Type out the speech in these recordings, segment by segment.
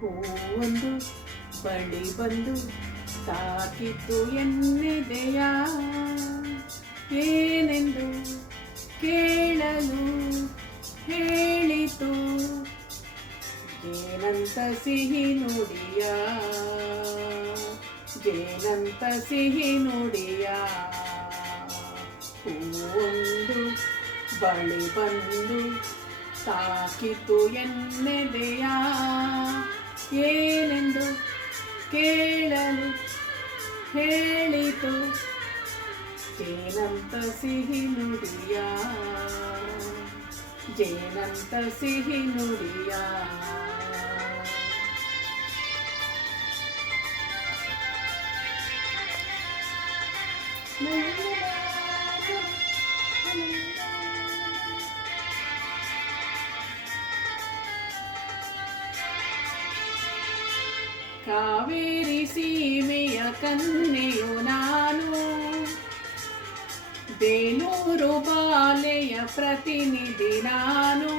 ಹೂವೊಂದು ಬಳಿ ಬಂದು ತಾಕಿತು ಎನ್ನೆದೆಯ, ಏನೆಂದು ಕೇಳಲು ಹೇಳಿತು ಜೇನಂತ ಸಿಹಿ ನುಡಿಯ, ಜೇನಂತ ಸಿಹಿ ನುಡಿಯ. ಹೂವೊಂದು ಬಳಿ ಬಂದು ತಾಕಿತು ಎನ್ನೆದೆಯ, ಏನೆಂದು ಕೇಳಲು ಹೇಳಿತು ಜೇನಂತ ಸಿಹಿ ನುಡಿಯ, ಜೇನಂತ ಸಿಹಿ ನುಡಿಯ. ಕಾವೇರಿ ಸೀಮೆಯ ಕನ್ಯೆಯು ನಾನು, ಬೇಲೂರು ಬಾಲೆಯ ಪ್ರತಿನಿಧಿ ನಾನು,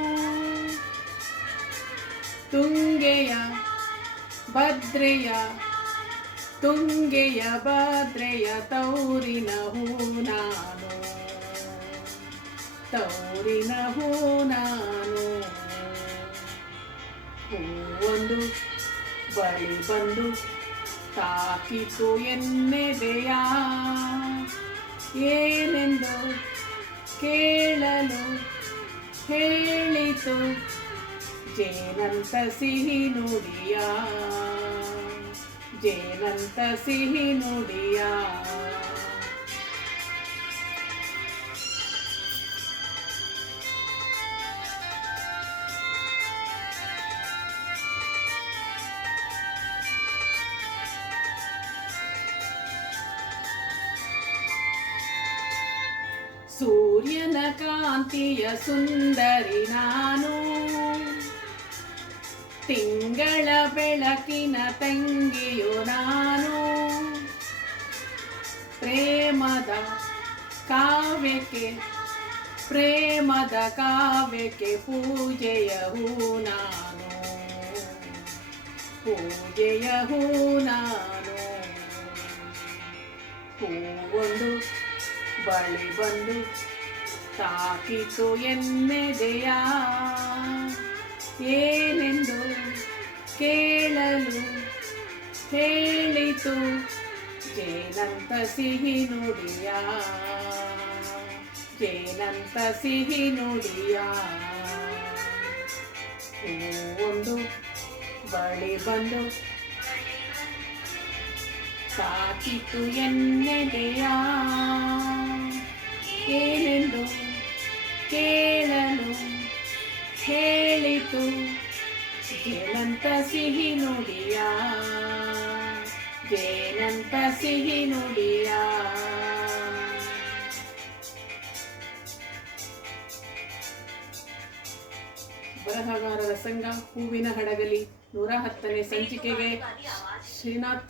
ತುಂಗೆಯ ಭದ್ರೆಯ ತುಂಗೆಯ ಭದ್ರೆಯ ತೌರಿನ ಹೂ ನಾನು, ತೌರಿನ ಹೂ ನಾನು. ಹೂವೊಂದು ಬಳಿ ಬಂದು ತಾಕಿತು ಎನ್ನೆದೆಯ, ಏನೆಂದು ಕೇಳಲು ಹೇಳಿತು ಜೇನಂತ ಸಿಹಿ ನುಡಿಯ, ಜೇನಂತ ಸಿಹಿ ನುಡಿಯ. ಸೂರ್ಯನ ಕಾಂತಿಯ ಸುಂದರಿ ನಾನು, ತಿಂಗಳ ಬೆಳಕಿನ ತಂಗಿಯು ನಾನು, ಪ್ರೇಮದ ಕಾವ್ಯಕ್ಕೆ ಪ್ರೇಮದ ಕಾವ್ಯಕ್ಕೆ ಪೂಜೆಯ ಹೂ ನಾನು, ಪೂಜೆಯ ಹೂ ನಾನು. ಹೂವೊಂದು ಬಳಿ ಬಂದು ತಾಕಿತು ಎನ್ನೆದೆಯ, ಏನೆಂದು ಕೇಳಲು ಹೇಳಿತು ಜೇನಂತ ಸಿಹಿ ನುಡಿಯ, ಜೇನಂತ ಸಿಹಿ ನುಡಿಯ. ಹೂವೊಂದು ಬಳಿ ಬಂದು ತಾಕಿತು ಎನ್ನೆದೆಯ, ಏನೆಂದು ಕೇಳಲು ಹೇಳಿತು ಜೇನಂತ ಸಿಹಿ ನುಡಿಯ, ಜೇನಂತ ಸಿಹಿ ನುಡಿಯ. ಬರಹಗಾರರ ಸಂಘ ಹೂವಿನ ಹಡಗಲಿ 110ನೇ ಸಂಚಿಕೆಗೆ ಶ್ರೀನಾಥ್